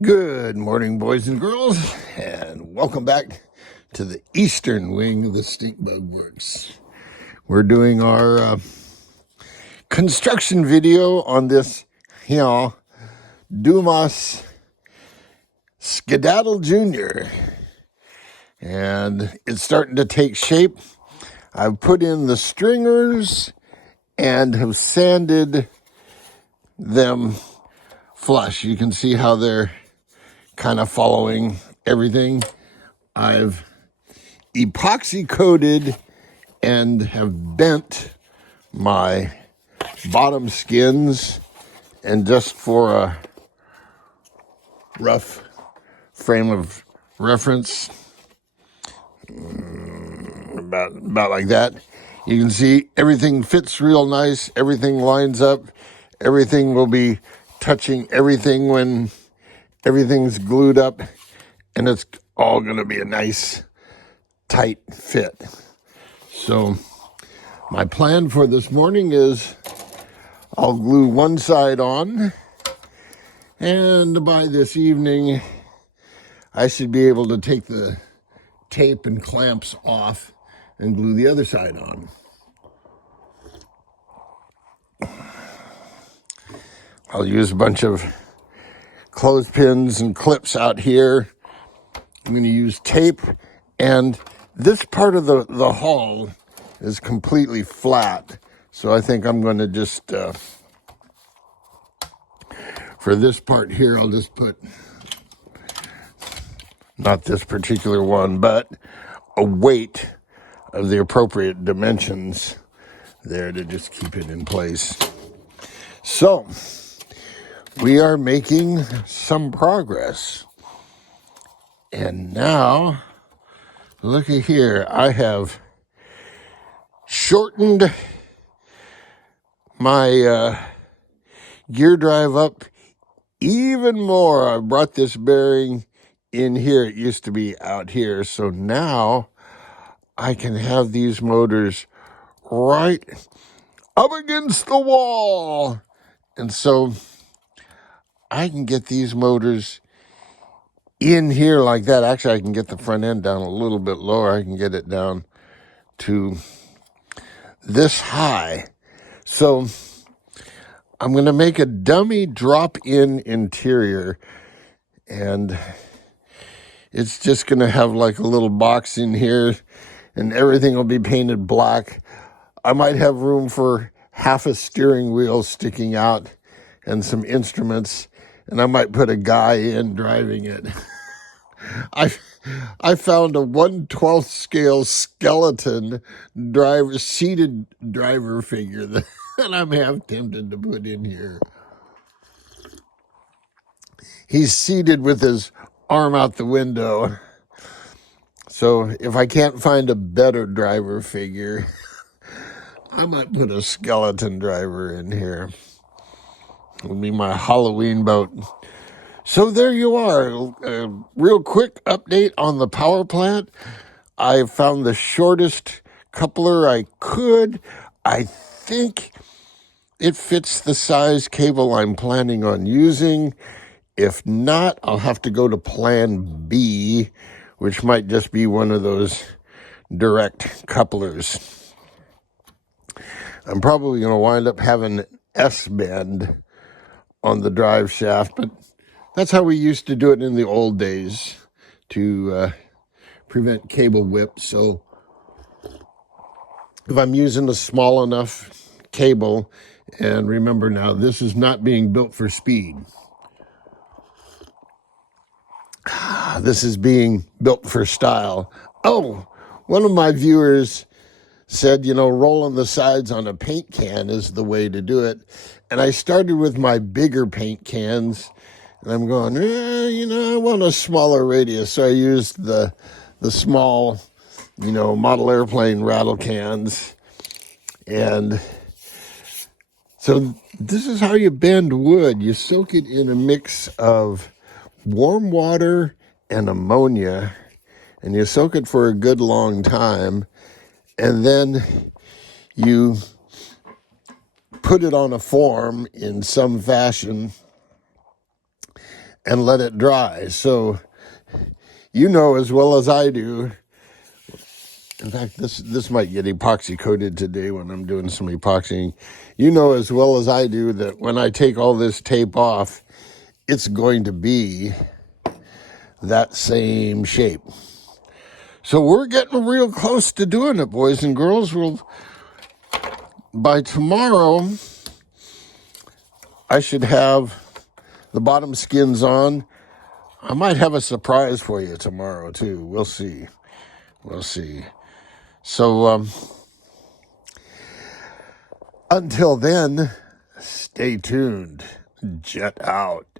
Good morning, boys and girls, and welcome back to the eastern wing of the Stink Bug Works. We're doing our construction video on this Dumas SK Daddle Jr. And it's starting to take shape. I've put in the stringers and have sanded them flush. You can see how they're kind of following everything. I've epoxy coated and have bent my bottom skins, and just for a rough frame of reference, about like that, you can see everything fits real nice, everything lines up, everything will be touching everything when everything's glued up, and it's all going to be a nice tight fit. So my plan for this morning is I'll glue one side on, and by this evening I should be able to take the tape and clamps off and glue the other side on. I'll use a bunch of clothespins and clips out here. I'm going to use tape, and this part of the hull is completely flat, so I think I'm going to just for this part here, I'll just put, not this particular one, but a weight of the appropriate dimensions there to just keep it in place. So we are making some progress. And now, look at here. I have shortened my gear drive up even more. I brought this bearing in here. It used to be out here. So now I can have these motors right up against the wall. And so I can get these motors in here like that. Actually, I can get the front end down a little bit lower. I can get it down to this high. So I'm going to make a dummy drop-in interior, and it's just going to have like a little box in here, and everything will be painted black. I might have room for half a steering wheel sticking out and some instruments, and I might put a guy in driving it. I found a 1/12 scale skeleton seated driver figure that I'm half tempted to put in here. He's seated with his arm out the window. So if I can't find a better driver figure, I might put a skeleton driver in here. It'll be my Halloween boat. So there you are. A real quick update on the power plant. I found the shortest coupler I could. I think it fits the size cable I'm planning on using. If not, I'll have to go to plan B, which might just be one of those direct couplers. I'm probably going to wind up having S-bend on the drive shaft, but that's how we used to do it in the old days to prevent cable whip. So if I'm using a small enough cable, and remember now, this is not being built for speed. This is being built for style. Oh, one of my viewers said, rolling the sides on a paint can is the way to do it. And I started with my bigger paint cans, and I'm going, I want a smaller radius. So I used the small, model airplane rattle cans. And so this is how you bend wood. You soak it in a mix of warm water and ammonia, and you soak it for a good long time, and then you put it on a form in some fashion, and let it dry. So you know as well as I do. In fact, this might get epoxy coated today when I'm doing some epoxying. You know as well as I do that when I take all this tape off, it's going to be that same shape. So we're getting real close to doing it, boys and girls. By tomorrow, I should have the bottom skins on. I might have a surprise for you tomorrow, too. We'll see. We'll see. So, until then, stay tuned. Jet out.